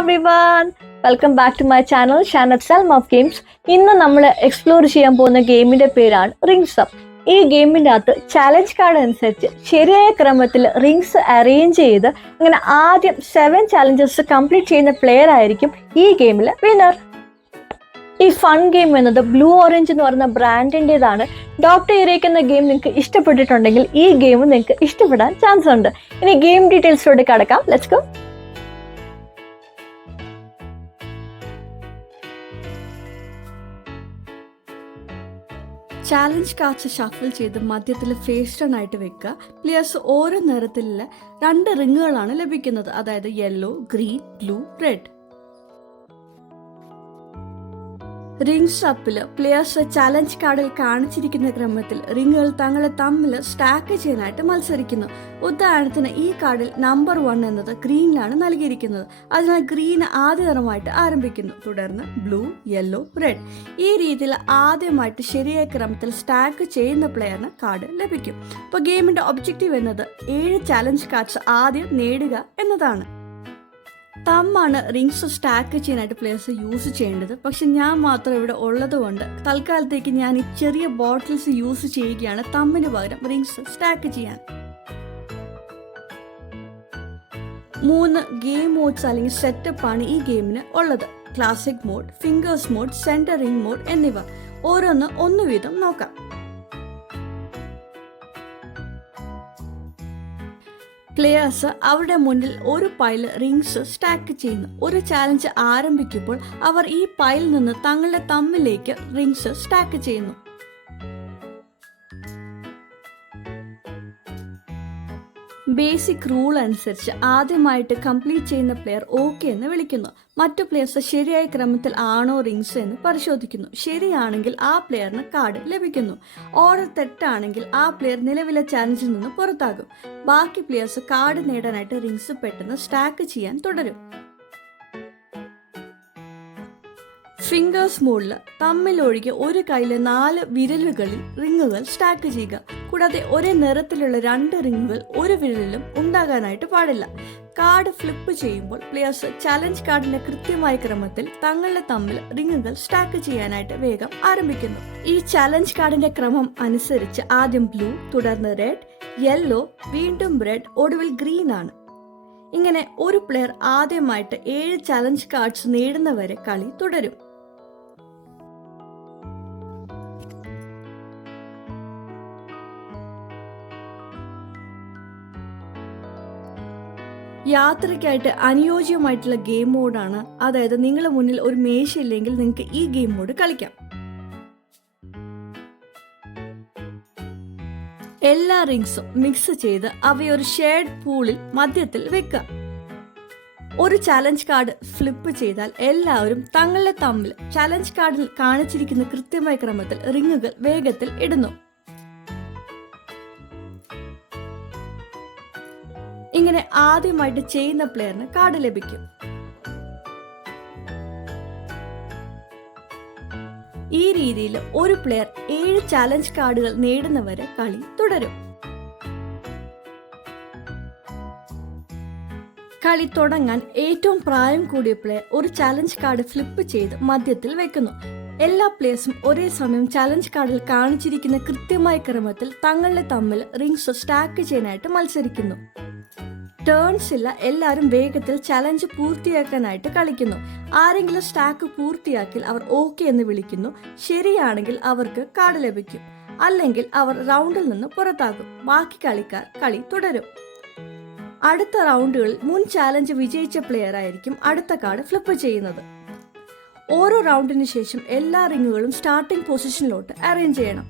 Everyone, welcome back to my channel Shanath Salma of games. ഇന്ന് നമ്മൾ explore ചെയ്യാൻ പോകുന്ന ഗെയിമിന്റെ പേരാണ് റിങ്സ് അപ്പ്. ഈ ഗെയിമിൻ്റെ അകത്ത് ചാലഞ്ച് കാർഡ് അനുസരിച്ച് ശരിയായ ക്രമത്തിൽ റിങ്സ് അറേഞ്ച് ചെയ്ത് അങ്ങനെ ആദ്യം 7 ചാലഞ്ചസ് കംപ്ലീറ്റ് ചെയ്യുന്ന പ്ലെയർ ആയിരിക്കും ഈ ഗെയിമിലെ വിന്നർ. ഈ ഫൺ ഗെയിം എന്നത് ബ്ലൂ ഓറഞ്ച് എന്ന് പറയുന്ന ബ്രാൻഡിൻ്റെതാണ്. ഡോക്ടർ ഇറേക്ക് എന്ന ഗെയിം നിങ്ങൾക്ക് ഇഷ്ടപ്പെട്ടിട്ടുണ്ടെങ്കിൽ ഈ ഗെയിം നിങ്ങൾക്ക് ഇഷ്ടപ്പെടാൻ ചാൻസ് ഉണ്ട്. ഇനി ഗെയിം ഡീറ്റെയിൽസിലോട്ട് കടക്കാം. Let's go. Challenge cards shuffle ചെയ്ത് മധ്യത്തിൽ ഫേസ് ടേൺ ആയിട്ട് വെക്കുക. പ്ലേയേഴ്സ് ഓരോ നിറത്തിലുള്ള 2 റിങ്ങുകളാണ് ലഭിക്കുന്നത്, അതായത് yellow, green, blue, red. Rings അപ്പിൽ പ്ലേയേഴ്സ് ചാലഞ്ച് കാർഡിൽ കാണിച്ചിരിക്കുന്ന ക്രമത്തിൽ റിങ്ങുകൾ തങ്ങളെ തമ്മിൽ സ്റ്റാക്ക് ചെയ്യാനായിട്ട് മത്സരിക്കുന്നു. ഉദാഹരണത്തിന് ഈ കാർഡിൽ നമ്പർ 1 എന്നത് ഗ്രീനിലാണ് നൽകിയിരിക്കുന്നത്. അതിനാൽ ഗ്രീൻ ആദ്യ നിറമായിട്ട് ആരംഭിക്കുന്നു, തുടർന്ന് ബ്ലൂ, യെല്ലോ, റെഡ്. ഈ രീതിയിൽ ആദ്യമായിട്ട് ശരിയായ ക്രമത്തിൽ സ്റ്റാക്ക് ചെയ്യുന്ന പ്ലെയറിന് കാർഡ് ലഭിക്കും. അപ്പോൾ ഗെയിമിന്റെ ഒബ്ജക്റ്റീവ് എന്നത് 7 ചാലഞ്ച് കാർഡ്സ് ആദ്യം നേടുക എന്നതാണ്. തമ്മാണ് റിങ്സ് സ്റ്റാക്ക് ചെയ്യാനായിട്ട് പ്ലേയേഴ്സ് യൂസ് ചെയ്യേണ്ടത്. പക്ഷെ ഞാൻ മാത്രം ഇവിടെ ഉള്ളത് കൊണ്ട് തൽക്കാലത്തേക്ക് ഞാൻ ഈ ചെറിയ ബോട്ടിൽസ് യൂസ് ചെയ്യുകയാണ് തമ്മിന് പകരം റിങ്സ് സ്റ്റാക്ക് ചെയ്യാൻ. 3 ഗെയിം മോഡ്സ് അല്ലെങ്കിൽ സെറ്റപ്പ് ആണ് ഈ ഗെയിമിന് ഉള്ളത്. Classic mode, fingers mode, centre ring mode എന്നിവ. ഓരോന്ന് ഒന്ന് വീതം നോക്കാം. പ്ലേയേഴ്സ് അവരുടെ മുന്നിൽ ഒരു പൈൽ റിങ്സ് സ്റ്റാക്ക് ചെയ്യുന്നു. ഒരു ചാലഞ്ച് ആരംഭിക്കുമ്പോൾ അവർ ഈ പൈൽ നിന്ന് തങ്ങളുടെ തമ്മിലേക്ക് റിങ്സ് സ്റ്റാക്ക് ചെയ്യുന്നു. ബേസിക് റൂൾ അനുസരിച്ച് ആദ്യമായിട്ട് കംപ്ലീറ്റ് ചെയ്യുന്ന പ്ലെയർ ഓക്കെ എന്ന് വിളിക്കുന്നു. മറ്റു പ്ലെയേഴ്സ് ശരിയായ ക്രമത്തിൽ ആണോ റിങ്സ് എന്ന് പരിശോധിക്കുന്നു. ശരിയാണെങ്കിൽ ആ പ്ലെയറിന് കാർഡ് ലഭിക്കുന്നു. ഓർഡർ തെറ്റാണെങ്കിൽ ആ പ്ലെയർ നിലവിലെ ചാലഞ്ചിൽ നിന്ന് പുറത്താകും. ബാക്കി പ്ലെയേഴ്സ് കാർഡ് നേടാനായിട്ട് റിങ്സ് പെട്ടെന്ന് സ്റ്റാക്ക് ചെയ്യാൻ തുടരും. ഫിംഗേഴ്സ് മോഡിൽ തമ്മിലൊഴികെ ഒരു കൈയിലെ 4 വിരലുകളിൽ റിങ്ങുകൾ സ്റ്റാക്ക് ചെയ്യുക. കൂടാതെ ഒരേ നിറത്തിലുള്ള 2 റിങ്ങുകൾ ഒരു വിരലിലും ഉണ്ടാകാനായിട്ട് പാടില്ല. കാർഡ് ഫ്ലിപ്പ് ചെയ്യുമ്പോൾ പ്ലേയേഴ്സ് ചാലഞ്ച് കാർഡിന്റെ കൃത്യമായ ക്രമത്തിൽ തങ്ങളുടെ തമ്മിൽ റിങ്ങുകൾ സ്റ്റാക്ക് ചെയ്യാനായിട്ട് വേഗം ആരംഭിക്കുന്നു. ഈ ചാലഞ്ച് കാർഡിന്റെ ക്രമം അനുസരിച്ച് ആദ്യം ബ്ലൂ, തുടർന്ന് റെഡ്, യെല്ലോ, വീണ്ടും റെഡ്, ഒടുവിൽ ഗ്രീൻ ആണ്. ഇങ്ങനെ ഒരു പ്ലെയർ ആദ്യമായിട്ട് 7 ചാലഞ്ച് കാർഡ്സ് നേടുന്നവരെ കളി തുടരും. യാത്രയ്ക്കായിട്ട് അനുയോജ്യമായിട്ടുള്ള ഗെയിം മോഡാണ്. അതായത് നിങ്ങളുടെ മുന്നിൽ ഒരു മേശയില്ലെങ്കിൽ നിങ്ങൾക്ക് ഈ ഗെയിം മോഡ് കളിക്കാം. എല്ലാ റിങ്സും മിക്സ് ചെയ്ത് അവയെ ഒരു ഷെയർഡ് പൂളിൽ മധ്യത്തിൽ വെക്കുക. ഒരു ചാലഞ്ച് കാർഡ് ഫ്ലിപ്പ് ചെയ്താൽ എല്ലാവരും തങ്ങളെ തമ്മിൽ ചാലഞ്ച് കാർഡിൽ കാണിച്ചിരിക്കുന്ന കൃത്യമായ ക്രമത്തിൽ റിങ്ങുകൾ വേഗത്തിൽ ഇടുന്നു. ഇങ്ങനെ ആദ്യമായിട്ട് ചെയ്യുന്ന പ്ലെയറിന് കാർഡ് ലഭിക്കും. ഈ രീതിയിൽ ഒരു പ്ലെയർ 7 ചാലഞ്ച് കാർഡുകൾ നേടുന്നവരെ കളി തുടരും. കളി തുടങ്ങാൻ ഏറ്റവും പ്രായം കൂടിയ പ്ലെയർ ഒരു ചാലഞ്ച് കാർഡ് ഫ്ലിപ്പ് ചെയ്ത് മധ്യത്തിൽ വെക്കുന്നു. എല്ലാ പ്ലേയേഴ്സും ഒരേ സമയം ചാലഞ്ച് കാർഡിൽ കാണിച്ചിരിക്കുന്ന കൃത്യമായ ക്രമത്തിൽ തങ്ങളെ തമ്മിൽ റിങ്സ് സ്റ്റാക്ക് ചെയ്യാനായിട്ട് മത്സരിക്കുന്നു. ടേൺസ് ഇല്ല, എല്ലാവരും വേഗത്തിൽ ചലഞ്ച് പൂർത്തിയാക്കാനായിട്ട് കളിക്കുന്നു. ആരെങ്കിലും സ്റ്റാക്ക് പൂർത്തിയാക്കിയാൽ അവർ ഓക്കെ എന്ന് വിളിക്കുന്നു. ശരിയാണെങ്കിൽ അവർക്ക് കാർഡ് ലഭിക്കും, അല്ലെങ്കിൽ അവർ റൗണ്ടിൽ നിന്ന് പുറത്താകും. ബാക്കി കളിക്കാർ കളി തുടരും. അടുത്ത റൗണ്ടുകളിൽ മുൻ ചാലഞ്ച് വിജയിച്ച പ്ലെയർ ആയിരിക്കും അടുത്ത കാർഡ് ഫ്ലിപ്പ് ചെയ്യുന്നത്. ഓരോ റൗണ്ടിന് ശേഷം എല്ലാ റിങ്ങുകളും സ്റ്റാർട്ടിംഗ് പൊസിഷനിലോട്ട് അറേഞ്ച് ചെയ്യണം.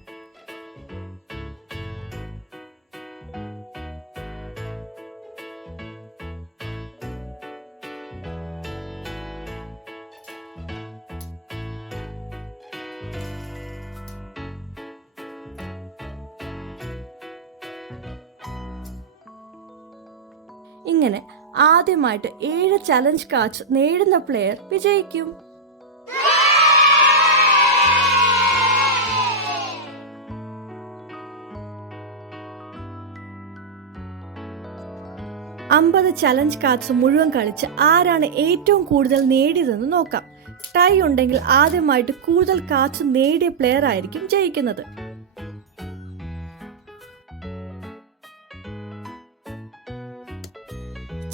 ഇങ്ങനെ ആദ്യമായിട്ട് 7 ചലഞ്ച് കാർഡ്സ് നേടുന്ന പ്ലെയർ വിജയിക്കും. 50 ചലഞ്ച് കാർഡ്സ് മുഴുവൻ കളിച്ച് ആരാണ് ഏറ്റവും കൂടുതൽ നേടിയതെന്ന് നോക്കാം. ടൈ ഉണ്ടെങ്കിൽ ആദ്യമായിട്ട് കൂടുതൽ കാർഡ്സ് നേടിയ പ്ലെയർ ആയിരിക്കും ജയിക്കുന്നത്.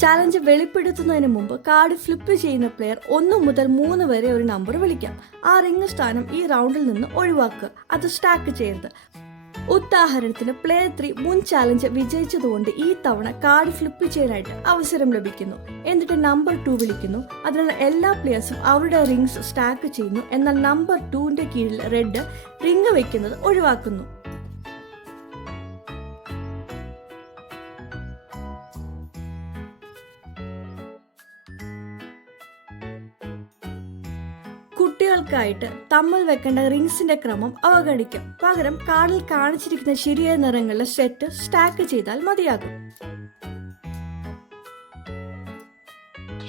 ചാലഞ്ച് വെളിപ്പെടുത്തുന്നതിന് മുമ്പ് കാർഡ് ഫ്ലിപ്പ് ചെയ്യുന്ന പ്ലെയർ 1 മുതൽ 3 വരെ ഒരു നമ്പർ വിളിക്കാം. ആ റിംഗ് സ്ഥാനം ഈ റൗണ്ടിൽ നിന്ന് ഒഴിവാക്കുക, അത് സ്റ്റാക്ക് ചെയ്യരുത്. ഉദാഹരണത്തിന് പ്ലെയർ 3 മുൻ ചാലഞ്ച് വിജയിച്ചതുകൊണ്ട് ഈ തവണ കാർഡ് ഫ്ലിപ്പ് ചെയ്യാനായിട്ട് അവസരം ലഭിക്കുന്നു. എന്നിട്ട് നമ്പർ 2 വിളിക്കുന്നു. അതിനാൽ എല്ലാ പ്ലെയേഴ്സും അവരുടെ റിംഗ്സ് സ്റ്റാക്ക് ചെയ്യുന്നു. എന്നാൽ നമ്പർ 2ന്റെ കീഴിൽ റെഡ് റിംഗ് വെക്കുന്നത് ഒഴിവാക്കുന്നു. കുട്ടികൾക്കായിട്ട് തമ്മിൽ വെക്കേണ്ട റിംഗ്സിന്റെ ക്രമം അവഗണിക്കും. പകരം കാർഡിൽ കാണിച്ചിരിക്കുന്ന ശരിയായ നിറങ്ങളിലെ സെറ്റ് സ്റ്റാക്ക് ചെയ്താൽ മതിയാകും.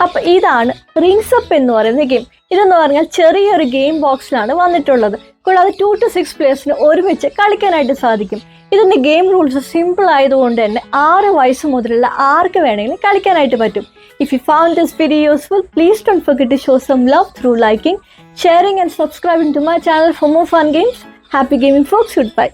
അപ്പൊ ഇതാണ് റിംഗ്സ് അപ്പ് എന്ന് പറയുന്ന ഗെയിം. ഇതെന്ന് പറഞ്ഞാൽ ചെറിയൊരു ഗെയിം ബോക്സിലാണ് വന്നിട്ടുള്ളത്. കൂടാതെ 2 to 6 പ്ലേയേഴ്സിന് ഒരുമിച്ച് കളിക്കാനായിട്ട് സാധിക്കും. ഇതിന്റെ ഗെയിം റൂൾസ് സിമ്പിൾ ആയതുകൊണ്ട് തന്നെ 6 വയസ്സ് മുതലുള്ള ആർക്ക് വേണമെങ്കിലും കളിക്കാനായിട്ട് പറ്റും. If you found this video useful, please don't forget to show some love through liking, sharing and subscribing to my channel for more fun games. Happy gaming folks, goodbye.